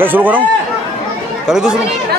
काय सुरू करू करे दुसरं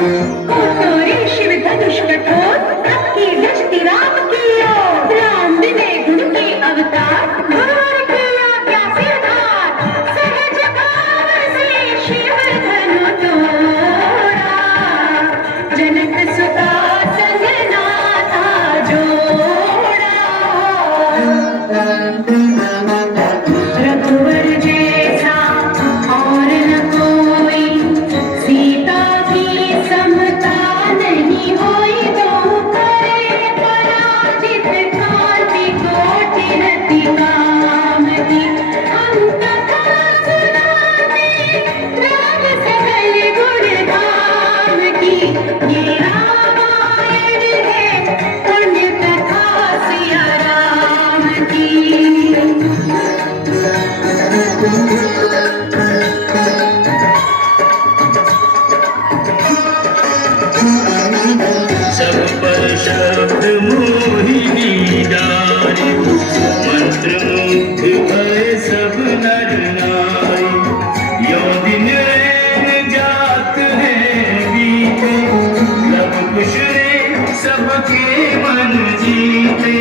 कोटोरे शिव धनुष कठोर आपकी दृष्टि राम की ओर राम ने गुण के अवतार घोर किया क्या सिरधार सहज भाव से शिव धनु तोड़ा जनक सुता संग नाता जोड़ा रघुवर जैसा और न कोई सीता की समता नहीं होई तो करे पराजित कांति कोटि रति काम की हम कथा सुनाते राम सकल गुण धाम की ये रामायण है पुण्य कथा सिया राम की सब पर शब्द मोहिनी डारी मंत्र मुग्ध भय सब नर नारी यो दिन रैन जात है बीते लब कुश रे सबके मन जीते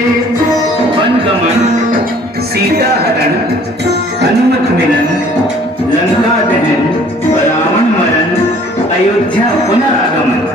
वन गमन सीता हरण हनुमत मिलन लंका दहन रावण मरण अयोध्या पुनरागमन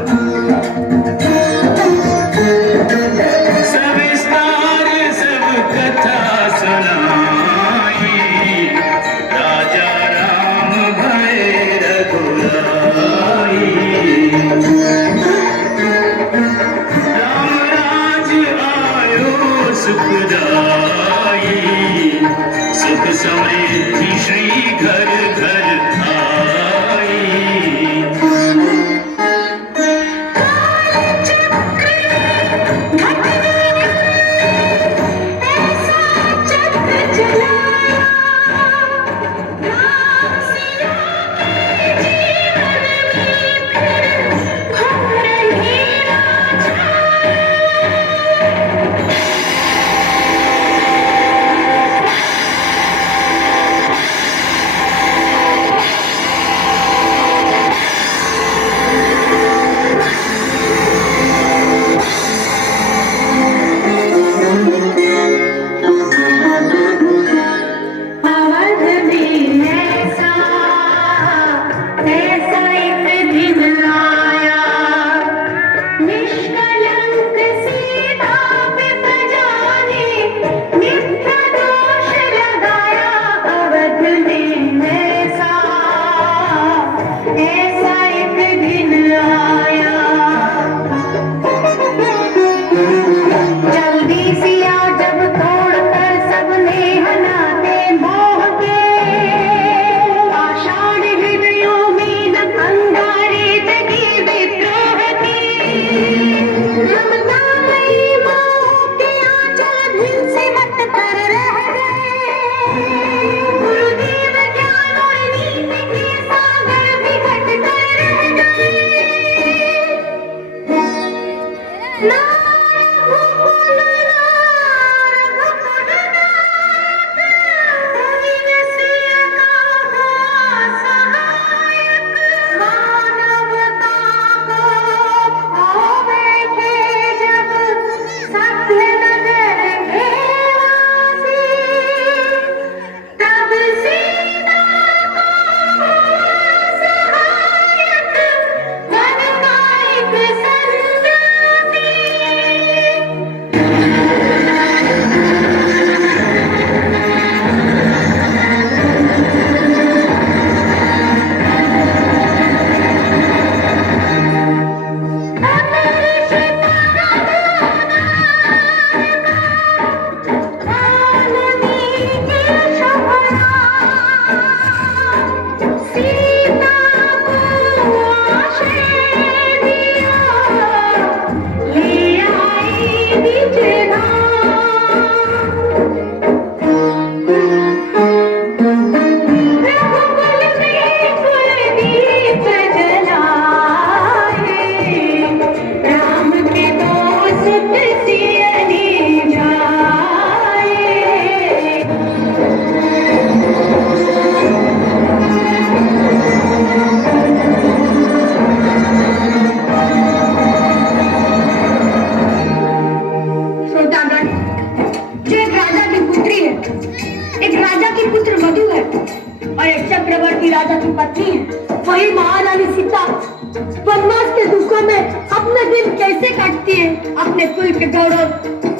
के दुखों में अपने दिन कैसे काटती है, अपने कुल के गौरव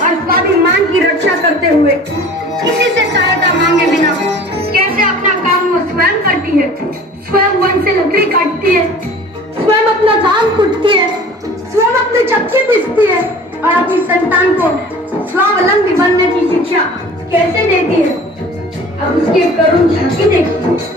और स्वाभिमान की रक्षा करते हुए किसी से सहायता मांगे बिना कैसे अपना काम वो स्वयं करती है, स्वयं वन से लकड़ी काटती है, स्वयं अपना धान कुटती है, स्वयं अपने चक्की पीसती है और अपनी संतान को स्वावलंबी बनने की शिक्षा कैसे देती है। अब उसके करुण झांकी देखिए।